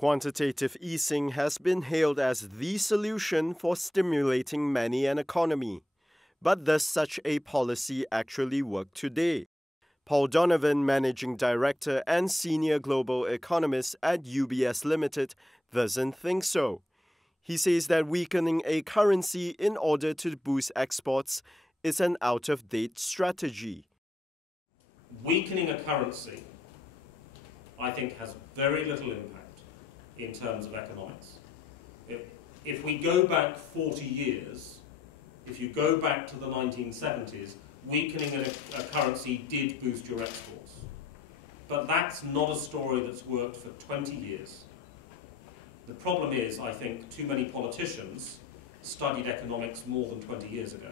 Quantitative easing has been hailed as the solution for stimulating many an economy. But does such a policy actually work today? Paul Donovan, Managing Director and Senior Global Economist at UBS Limited, doesn't think so. He says that weakening a currency in order to boost exports is an out-of-date strategy. Weakening a currency, I think, has very little impact in terms of economics. If we go back 40 years, if you go back to the 1970s, weakening a currency did boost your exports. But that's not a story that's worked for 20 years. The problem is, I think, too many politicians studied economics more than 20 years ago.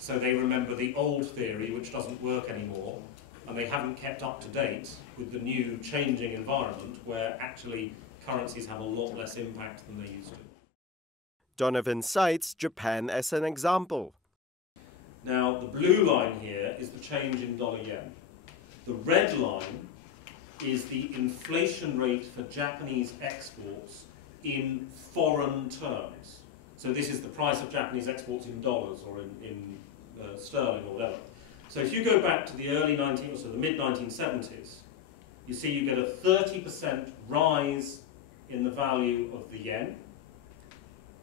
So they remember the old theory, which doesn't work anymore, and they haven't kept up to date with the new changing environment where actually currencies have a lot less impact than they used to. Donovan cites Japan as an example. Now, the blue line here is the change in dollar-yen. The red line is the inflation rate for Japanese exports in foreign terms. So this is the price of Japanese exports in dollars or in sterling or whatever. So if you go back to the the mid-1970s, you see you get a 30% rise in the value of the yen,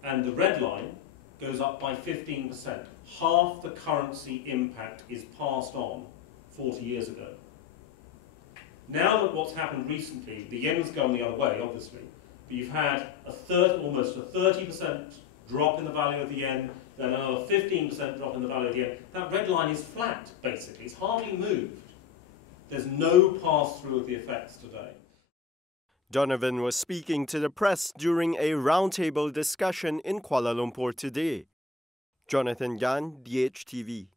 and the red line goes up by 15%. Half the currency impact is passed on 40 years ago. Now that what's happened recently, the yen's gone the other way, obviously, but you've had almost a 30% drop in the value of the yen, then another 15% drop in the value of the yen. That red line is flat, basically. It's hardly moved. There's no pass-through of the effects today. Donovan was speaking to the press during a roundtable discussion in Kuala Lumpur today. Jonathan Gan, DHTV.